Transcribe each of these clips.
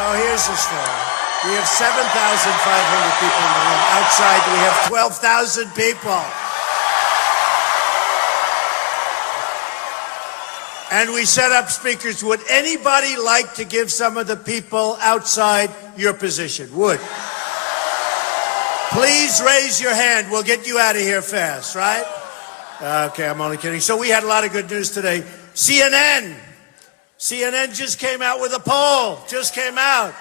So here's the story. We have 7,500 people in the room. Outside, we have 12,000 people. And we set up speakers. Would anybody like to give some of the people outside your position? Would? Please raise your hand. We'll get you out of here fast, right? Okay, I'm only kidding. So we had a lot of good news today. CNN just came out with a poll. Just came out.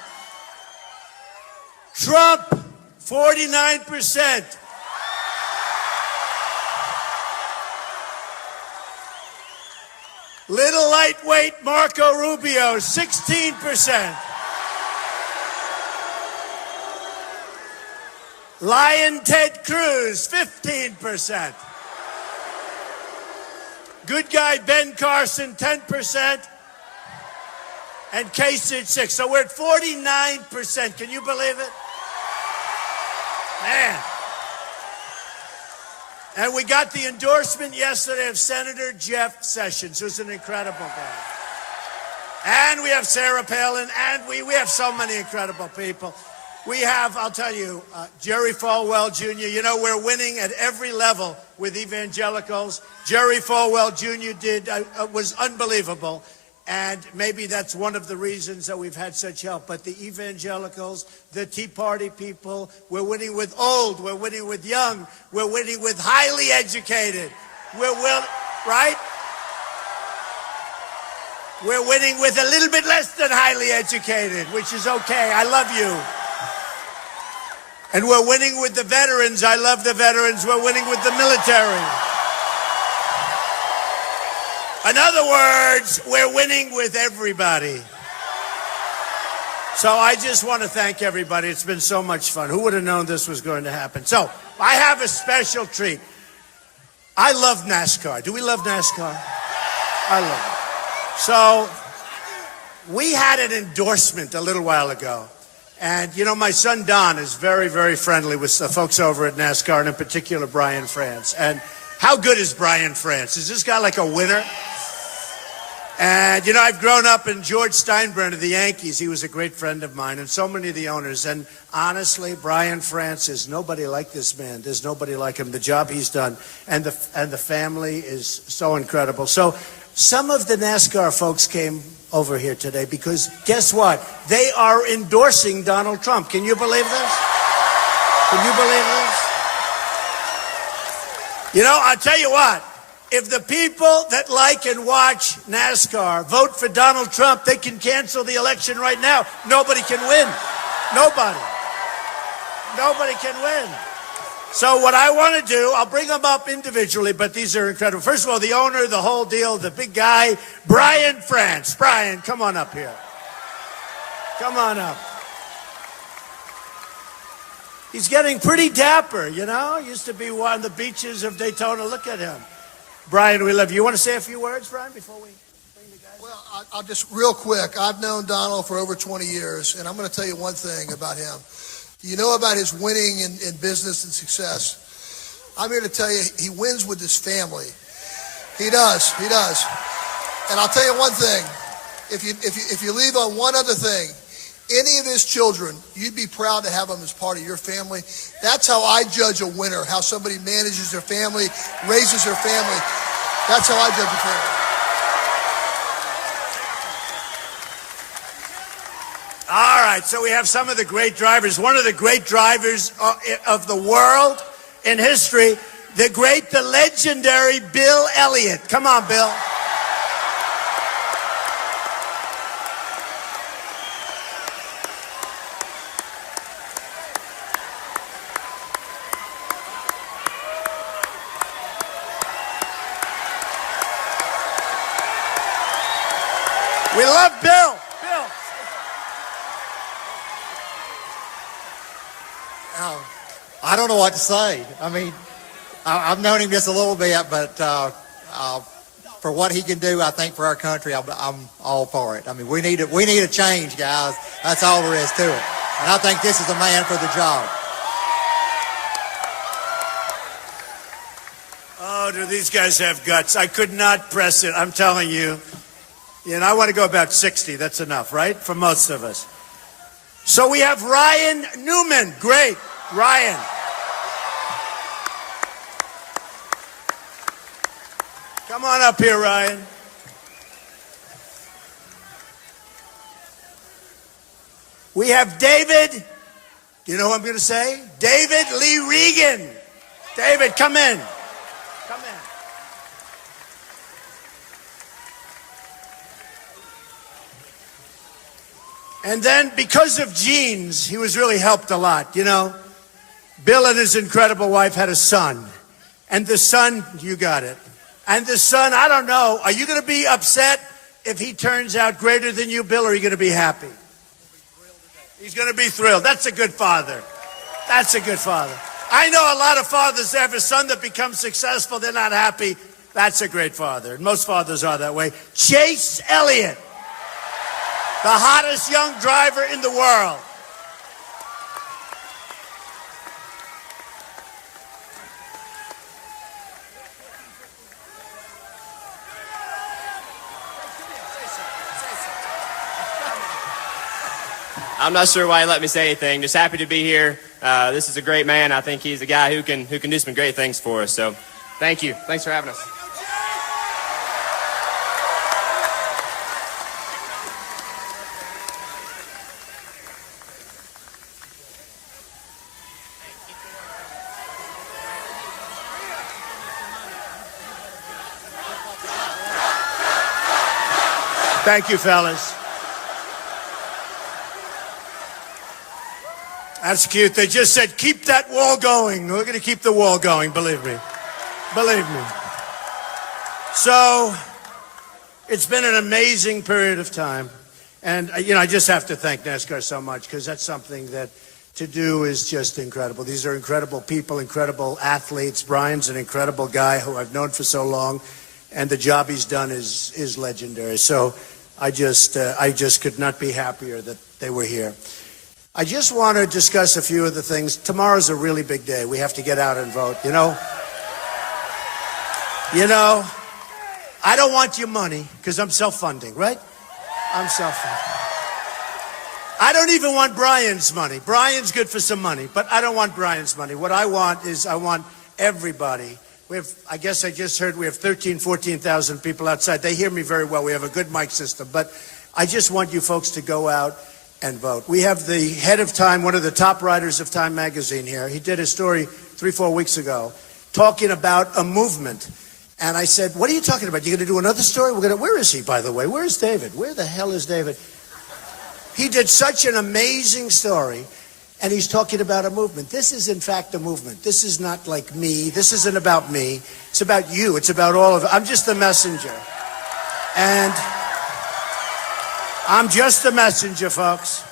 Trump, 49%. Little lightweight Marco Rubio, 16%. Lion Ted Cruz, 15%. Good guy Ben Carson, 10%. And Kasich, 6%. So we're at 49%. Can you believe it? Man. And we got the endorsement yesterday of Senator Jeff Sessions, who's an incredible guy. And we have Sarah Palin, and we have so many incredible people. We have, I'll tell you, Jerry Falwell Jr. You know, we're winning at every level with evangelicals. Jerry Falwell Jr. Was unbelievable. And maybe that's one of the reasons that we've had such help. But the evangelicals, the Tea Party people, we're winning with old, we're winning with young, we're winning with highly educated. Right? We're winning with a little bit less than highly educated, which is okay. I love you. And we're winning with the veterans. I love the veterans. We're winning with the military. In other words, we're winning with everybody. So I just want to thank everybody. It's been so much fun. Who would have known this was going to happen? So I have a special treat. I love NASCAR. Do we love NASCAR? I love it. So we had an endorsement a little while ago. And, you know, my son Don is very, very friendly with the folks over at NASCAR, and in particular Brian France. And how good is Brian France? Is this guy like a winner? And, you know, I've grown up in George Steinbrenner of the Yankees. He was a great friend of mine, and so many of the owners. And honestly, Brian France is nobody like this man. There's nobody like him. The job he's done, and the family is so incredible. So some of the NASCAR folks came over here today because guess what? They are endorsing Donald Trump. Can you believe this? Can you believe this? You know, I'll tell you what. If the people that like and watch NASCAR vote for Donald Trump, they can cancel the election right now. Nobody can win. Nobody. Nobody can win. So what I want to do, I'll bring them up individually, but these are incredible. First of all, the owner, the whole deal, the big guy, Brian France. Brian, come on up here. Come on up. He's getting pretty dapper, you know. Used to be on the beaches of Daytona. Look at him. Brian, we love you. You want to say a few words, Brian, before we bring the guys? Well, I'll just real quick. I've known Donald for over 20 years, and I'm going to tell you one thing about him. You know about his winning in business and success. I'm here to tell you he wins with his family. He does. He does. And I'll tell you one thing. If you leave on one other thing, any of his children, you'd be proud to have them as part of your family. That's how I judge a winner, how somebody manages their family, raises their family. That's how I judge a family. All right, so we have some of the great drivers. One of the great drivers of the world in history, the legendary Bill Elliott. Come on, Bill. We love Bill. Bill. I don't know what to say. I mean, I've known him just a little bit, but for what he can do, I think for our country, I'm all for it. I mean, we need a change, guys. That's all there is to it. And I think this is the man for the job. Oh, do these guys have guts? I could not press it. I'm telling you. You know, I want to go about 60. That's enough, right? For most of us. So we have Ryan Newman. Great. Ryan. Come on up here, Ryan. We have David. Do you know who I'm going to say? David Lee Regan. David, come in. Come in. And then, because of genes, he was really helped a lot. You know, Bill and his incredible wife had a son. And the son, you got it. And the son, I don't know, are you going to be upset if he turns out greater than you, Bill, or are you going to be happy? He's going to be thrilled. That's a good father. That's a good father. I know a lot of fathers that have a son that becomes successful, they're not happy. That's a great father. And most fathers are that way. Chase Elliott, the hottest young driver in the world. I'm not sure why he let me say anything. Just happy to be here. This is a great man. I think he's a guy who can do some great things for us. So, thank you. Thanks for having us. Thank you, fellas. That's cute. They just said, keep that wall going. We're going to keep the wall going, believe me. Believe me. So, it's been an amazing period of time. And, you know, I just have to thank NASCAR so much, because that's something that to do is just incredible. These are incredible people, incredible athletes. Brian's an incredible guy who I've known for so long, and the job he's done is legendary. So, I just could not be happier that they were here. I just want to discuss a few of the things. Tomorrow's a really big day. We have to get out and vote, you know. You know, I don't want your money because I'm self-funding, right? I'm self-funding. I don't even want Brian's money. Brian's good for some money, but I don't want Brian's money. What I want is I want everybody. We have, I guess I just heard we have 14,000 people outside. They hear me very well. We have a good mic system, but I just want you folks to go out and vote. We have the head of Time, one of the top writers of Time magazine here. He did a story 3-4 weeks ago talking about a movement. And I said, what are you talking about? You going to do another story? Where is he, by the way? Where is David? Where the hell is David? He did such an amazing story, and he's talking about a movement. This is, in fact, a movement. This is not like me. This isn't about me. It's about you. It's about all of it. I'm just the messenger. And I'm just the messenger, folks.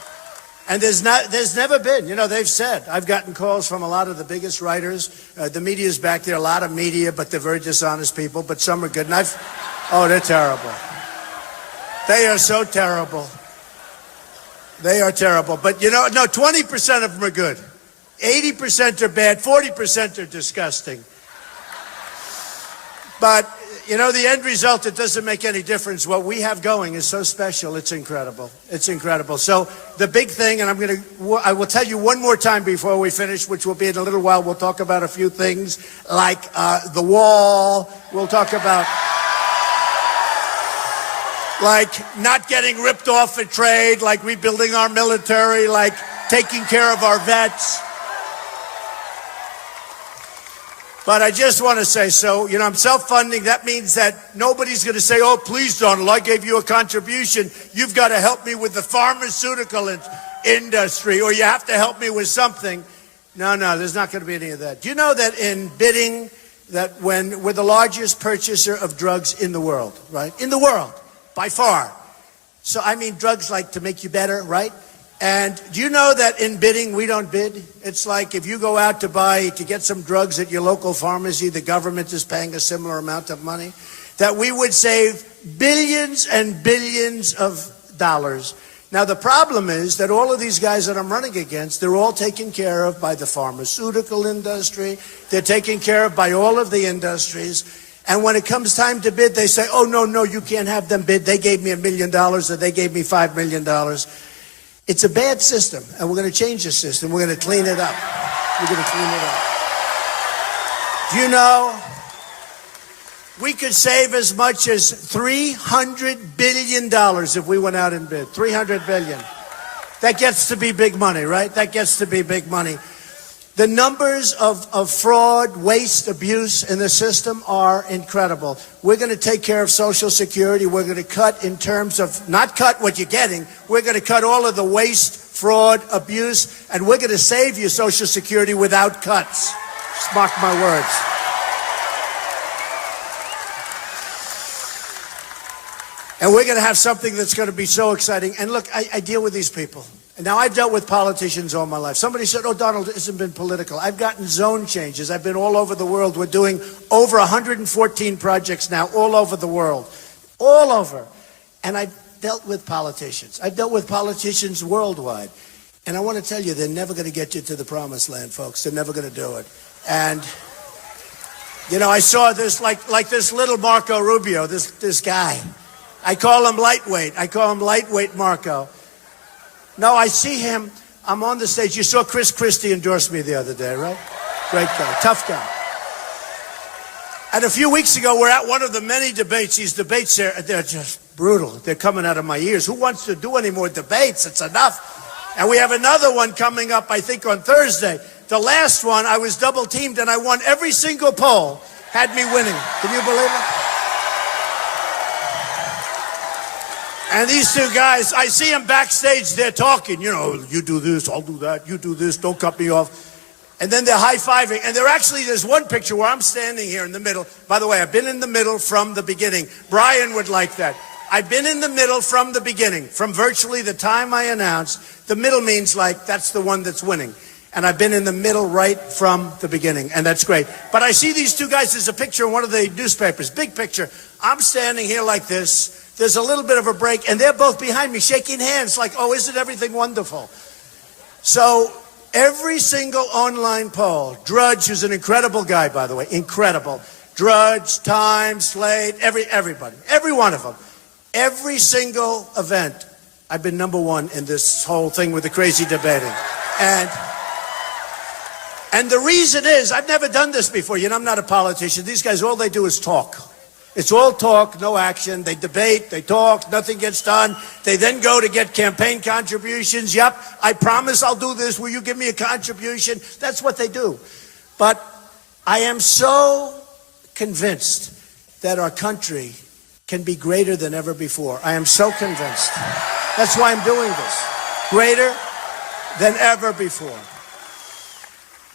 And there's never been, you know, they've said, I've gotten calls from a lot of the biggest writers. The media's back there, a lot of media, but they're very dishonest people, but some are good. And oh, they're terrible. They are so terrible. They are terrible. But, you know, no, 20% of them are good. 80% are bad. 40% are disgusting. But, you know, the end result, it doesn't make any difference. What we have going is so special. It's incredible. It's incredible. So the big thing, and I will tell you one more time before we finish, which will be in a little while. We'll talk about a few things like the wall. We'll talk about like not getting ripped off at trade, like rebuilding our military, like taking care of our vets. But I just want to say, so, you know, I'm self-funding. That means that nobody's going to say, oh, please, Donald, I gave you a contribution. You've got to help me with the pharmaceutical industry, or you have to help me with something. No, there's not going to be any of that. Do you know that in bidding, that when we're the largest purchaser of drugs in the world, right? In the world, by far. So, I mean, drugs like to make you better, right? And do you know that in bidding, we don't bid? It's like if you go out to get some drugs at your local pharmacy, the government is paying a similar amount of money, that we would save billions and billions of dollars. Now, the problem is that all of these guys that I'm running against, they're all taken care of by the pharmaceutical industry. They're taken care of by all of the industries. And when it comes time to bid, they say, oh, no, you can't have them bid. They gave me $1 million or they gave me $5 million. It's a bad system, and we're going to change the system. We're going to clean it up. We're going to clean it up. Do you know, we could save as much as $300 billion if we went out and bid. $300 billion. That gets to be big money, right? That gets to be big money. The numbers of fraud, waste, abuse in the system are incredible. We're going to take care of Social Security. We're going to cut in terms of, not cut what you're getting, we're going to cut all of the waste, fraud, abuse, and we're going to save you Social Security without cuts. Just mark my words. And we're going to have something that's going to be so exciting. And look, I deal with these people. And now, I've dealt with politicians all my life. Somebody said, oh, Donald, it hasn't been political. I've gotten zone changes. I've been all over the world. We're doing over 114 projects now all over the world. All over. And I've dealt with politicians. I've dealt with politicians worldwide. And I want to tell you, they're never going to get you to the promised land, folks. They're never going to do it. And, you know, I saw this, like this little Marco Rubio, this guy. I call him lightweight. I call him lightweight Marco. No, I see him. I'm on the stage. You saw Chris Christie endorse me the other day, right? Great guy, tough guy. And a few weeks ago, we're at one of the many debates. These debates, they're just brutal. They're coming out of my ears. Who wants to do any more debates? It's enough. And we have another one coming up, I think, on Thursday. The last one, I was double teamed, and I won every single poll. Had me winning. Can you believe it? And these two guys, I see them backstage, they're talking, you know, you do this, I'll do that, you do this, don't cut me off. And then they're high-fiving. And there's one picture where I'm standing here in the middle. By the way, I've been in the middle from the beginning. Brian would like that. I've been in the middle from the beginning, from virtually the time I announced. The middle means like, that's the one that's winning. And I've been in the middle right from the beginning, and that's great. But I see these two guys, there's a picture in one of the newspapers, big picture. I'm standing here like this. There's a little bit of a break, and they're both behind me shaking hands like, oh, isn't everything wonderful? So every single online poll, Drudge, who's an incredible guy, by the way, incredible. Drudge, Time, Slate, everybody, every one of them. Every single event, I've been number one in this whole thing with the crazy debating. And the reason is, I've never done this before. You know, I'm not a politician. These guys, all they do is talk. It's all talk, no action. They debate, they talk, nothing gets done. They then go to get campaign contributions. Yep, I promise I'll do this. Will you give me a contribution? That's what they do. But I am so convinced that our country can be greater than ever before. I am so convinced. That's why I'm doing this. Greater than ever before.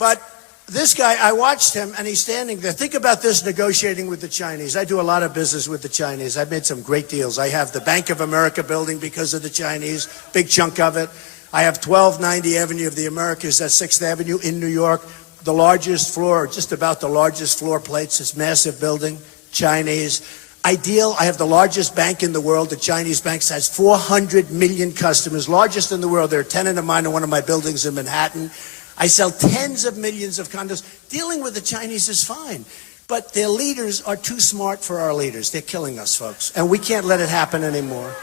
But this guy, I watched him, and he's standing there. Think about this, negotiating with the Chinese. I do a lot of business with the Chinese. I've made some great deals. I have the Bank of America building because of the Chinese, big chunk of it. I have 1290 Avenue of the Americas, that's 6th Avenue in New York, the largest floor, or just about the largest floor plates. It's massive building, Chinese. Ideal, I have the largest bank in the world. The Chinese bank has 400 million customers, largest in the world. There are 10 of mine in one of my buildings in Manhattan. I sell tens of millions of condos. Dealing with the Chinese is fine, but their leaders are too smart for our leaders. They're killing us, folks, and we can't let it happen anymore.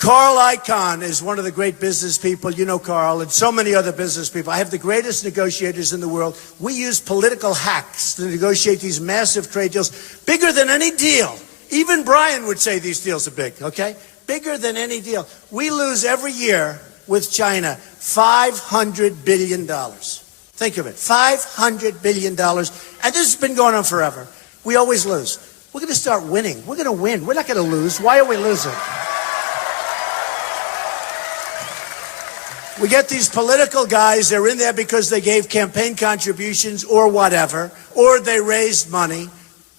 Carl Icahn is one of the great business people. You know Carl, and so many other business people. I have the greatest negotiators in the world. We use political hacks to negotiate these massive trade deals, bigger than any deal. Even Brian would say these deals are big, okay? Bigger than any deal. We lose every year with China $500 billion. Think of it, $500 billion. And this has been going on forever. We always lose. We're going to start winning. We're going to win. We're not going to lose. Why are we losing? We get these political guys, they're in there because they gave campaign contributions or whatever, or they raised money.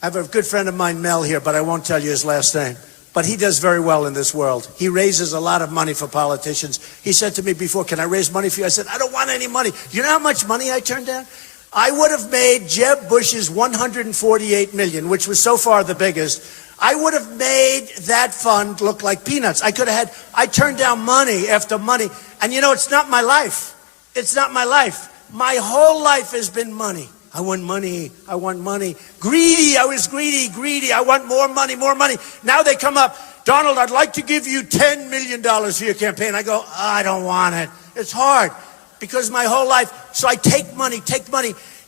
I have a good friend of mine, Mel, here, but I won't tell you his last name. But he does very well in this world. He raises a lot of money for politicians. He said to me before, can I raise money for you? I said, I don't want any money. You know how much money I turned down? I would have made Jeb Bush's $148 million, which was so far the biggest. I would have made that fund look like peanuts. I turned down money after money. And you know, it's not my life. It's not my life. My whole life has been money. I want money. I want money. Greedy. I was greedy. I want more money, more money. Now they come up. Donald, I'd like to give you $10 million for your campaign. I go, I don't want it. It's hard because my whole life. So I take money.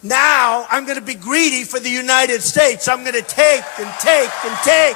Now I'm going to be greedy for the United States. I'm going to take and take and take.